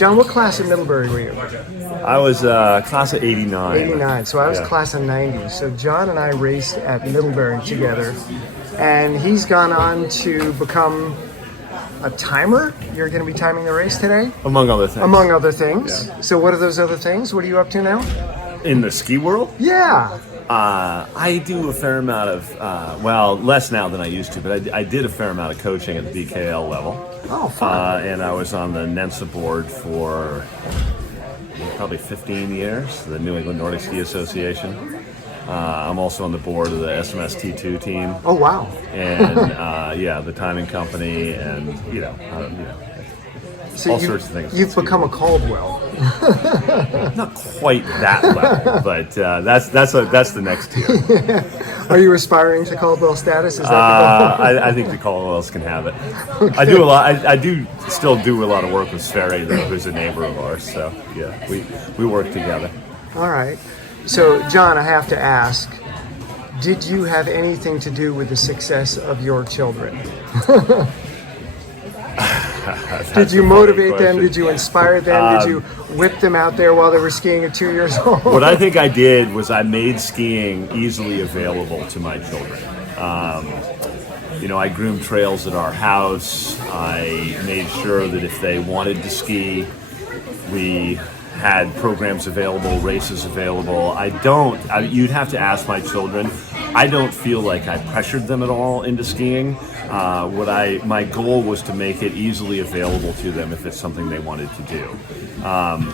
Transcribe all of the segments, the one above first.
John, what class at Middlebury were you? I was class of 89. 89. So I was class of 90. So John and I raced at Middlebury together, and he's gone on to become a timer. You're going to be timing the race today? Among other things. Among other things. Yeah. So what are those other things? What are you up to now? In the ski world? Yeah. I do a fair amount of, well, less now than I used to, but I did a fair amount of coaching at the BKL level. Oh, fun. And I was on the NENSA board for probably 15 years, the New England Nordic Ski Association. I'm also on the board of the SMS T2 team. Oh, wow. And the timing company, and So all sorts of things. You've become a Caldwell. Not quite that level, but that's the next tier. Are you aspiring to Caldwell status? Is that the goal? I think the Caldwells can have it. Okay. I do a lot. I do still do a lot of work with Sverre, though, who's a neighbor of ours. So yeah, we work together. All right. So John, I have to ask, did you have anything to do with the success of your children? Did you motivate them? Did you inspire them? Did you whip them out there while they were skiing at 2 years old? What I think I did was I made skiing easily available to my children. I groomed trails at our house. I made sure that if they wanted to ski, we had programs available, races available. You'd have to ask my children. I don't feel like I pressured them at all into skiing. My goal was to make it easily available to them if it's something they wanted to do.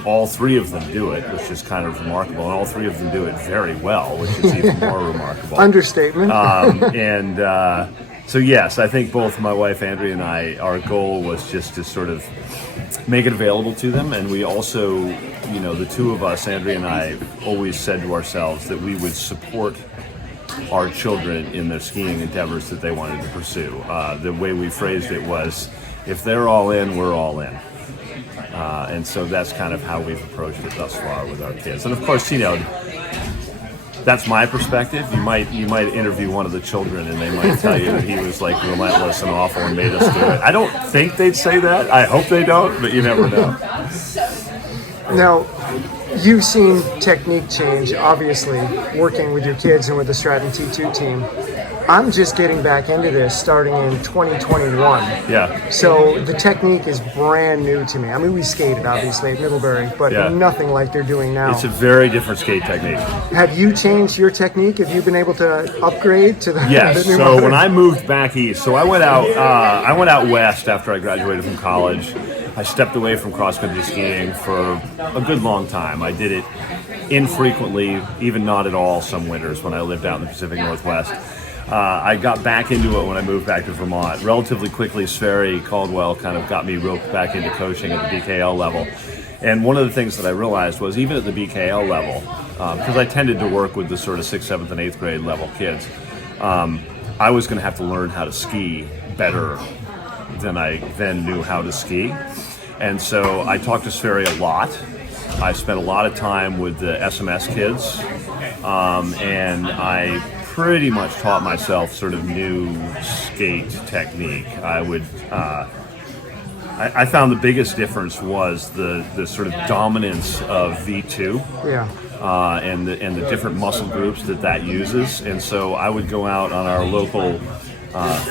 All three of them do it, which is kind of remarkable, and all three of them do it very well, which is even more remarkable. Understatement. So yes, I think both my wife Andrea and I, our goal was just to sort of make it available to them, and we also, the two of us, Andrea and I, always said to ourselves that we would support our children in their skiing endeavors that they wanted to pursue. The way we phrased it was, if they're all in, we're all in. And so that's kind of how we've approached it thus far with our kids. And of course, that's my perspective. You might interview one of the children and they might tell you that he was like relentless and awful and made us do it. I don't think they'd say that. I hope they don't, but you never know. Now, you've seen technique change, obviously, working with your kids and with the Stratton T2 team. I'm just getting back into this starting in 2021. Yeah. So the technique is brand new to me. I mean, we skated, obviously, at Middlebury, but nothing like they're doing now. It's a very different skate technique. Have you changed your technique? Have you been able to upgrade to the Yes. the new So model? when I moved back east, so I went out west after I graduated from college. I stepped away from cross-country skiing for a good long time. I did it infrequently, even not at all some winters when I lived out in the Pacific Northwest. I got back into it when I moved back to Vermont. Relatively quickly, Sverre Caldwell kind of got me roped back into coaching at the BKL level. And one of the things that I realized was even at the BKL level, because I tended to work with the sort of 6th, 7th, and 8th grade level kids, I was going to have to learn how to ski better than I then knew how to ski. And so I talked to Sverre a lot. I spent a lot of time with the SMS kids, and I pretty much taught myself sort of new skate technique. I found the biggest difference was the sort of dominance of V2, and the different muscle groups that uses. And so I would go out on our local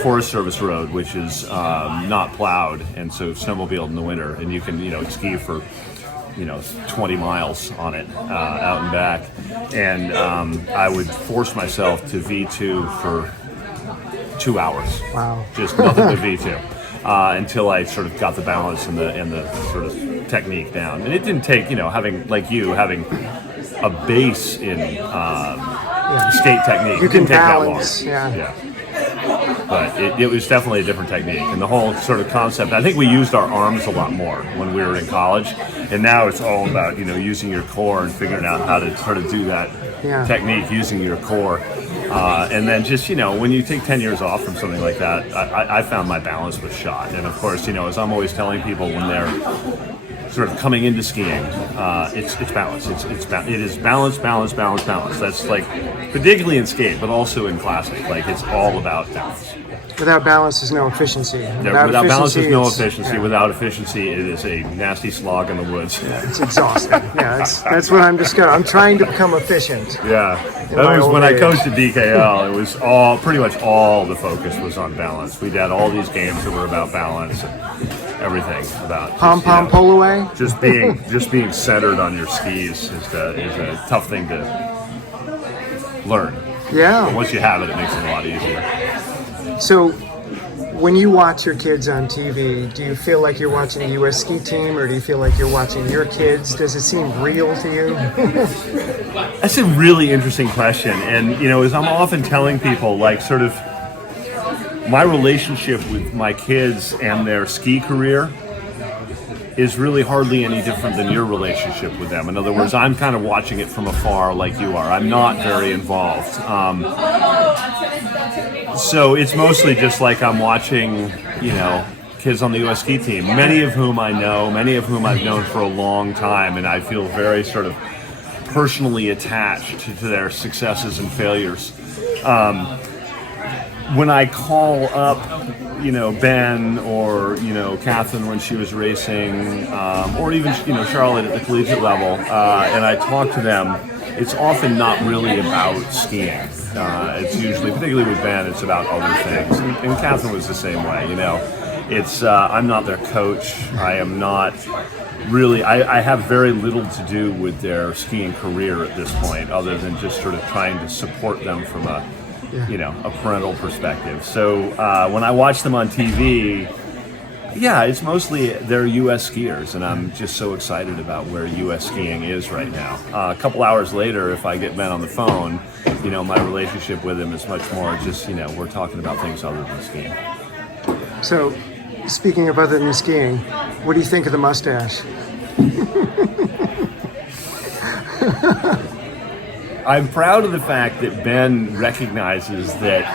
Forest Service road, which is not plowed, and so snowmobiled in the winter, and you can ski for 20 miles on it out and back, and I would force myself to V2 for 2 hours. Wow. Just nothing but V2 until I sort of got the balance and the sort of technique down. And it didn't take having a base in skate technique. You can didn't take balance. that long. Yeah. But it was definitely a different technique, and the whole sort of concept. I think we used our arms a lot more when we were in college, and now it's all about using your core and figuring out how to sort of do that technique using your core. And then just when you take 10 years off from something like that, I found my balance was shot. And of course, as I'm always telling people when they're sort of coming into skiing, it's balance. It is balance. That's like particularly in skate, but also in classic. Like it's all about balance. Without balance, there's no efficiency. Without balance, there's no it's- efficiency. yeah. Without efficiency, it is a nasty slog in the woods. It's exhausting. Yeah, that's what I'm discovering. I'm trying to become efficient. Yeah, my that was old when I age. coached at DKL. It was pretty much all the focus was on balance. We had all these games that were about balance and everything about just, Pom pom pull away. just being centered on your skis is a tough thing to learn. Yeah. Once you have it, it makes it a lot easier. So, when you watch your kids on TV, do you feel like you're watching a U.S. ski team, or do you feel like you're watching your kids? Does it seem real to you? That's a really interesting question, and as I'm often telling people, like sort of my relationship with my kids and their ski career is really hardly any different than your relationship with them. In other words, I'm kind of watching it from afar like you are. I'm not very involved. So it's mostly just like I'm watching, kids on the U.S. ski team, many of whom I know, many of whom I've known for a long time, and I feel very sort of personally attached to their successes and failures. When I call up, Ben or, Catherine when she was racing, or even, Charlotte at the collegiate level, and I talk to them, it's often not really about skiing. It's usually, particularly with Ben, it's about other things. And Catherine was the same way, It's, I'm not their coach. I am not really, I have very little to do with their skiing career at this point, other than just sort of trying to support them from a parental perspective. So when I watch them on TV, it's mostly they're U.S. skiers, and I'm just so excited about where U.S. skiing is right now. A couple hours later, if I get Ben on the phone, my relationship with him is much more just, we're talking about things other than skiing. So, speaking of other than skiing, what do you think of the mustache? I'm proud of the fact that Ben recognizes that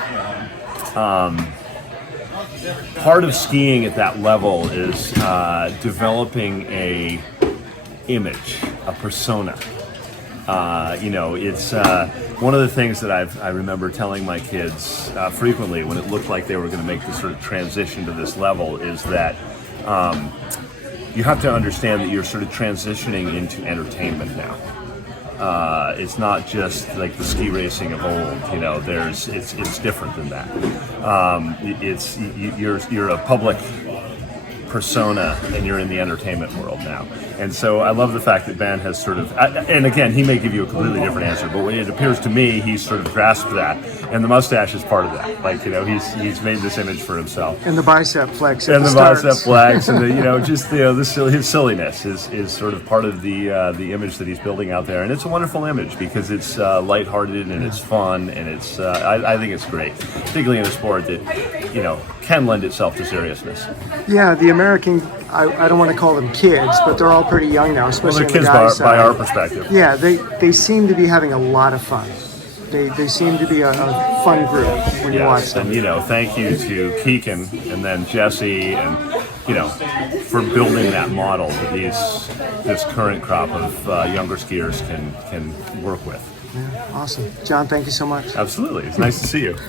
part of skiing at that level is developing a image, a persona. It's one of the things that I remember telling my kids frequently when it looked like they were going to make this sort of transition to this level is that you have to understand that you're sort of transitioning into entertainment now. It's not just like the ski racing of old, it's different than that. You're a public persona and you're in the entertainment world now. And so I love the fact that Ben has sort of, and again, he may give you a completely different answer, but it appears to me he's sort of grasped that, and the mustache is part of that. Like, he's made this image for himself. And the bicep flex. And the bicep flex, and his silliness is sort of part of the image that he's building out there, and it's a wonderful image because it's lighthearted and it's fun, and it's I think it's great, particularly in a sport that can lend itself to seriousness. Yeah, the American, I don't want to call them kids, but they're all pretty young now, Well, especially they're on the kids guys' by side. our perspective. Yeah, they seem to be having a lot of fun. They seem to be a fun group when you watch Yes, them. and thank you to Keegan and then Jesse and for building that model that this current crop of younger skiers can work with. Yeah, awesome. John, thank you so much. Absolutely, it's nice to see you.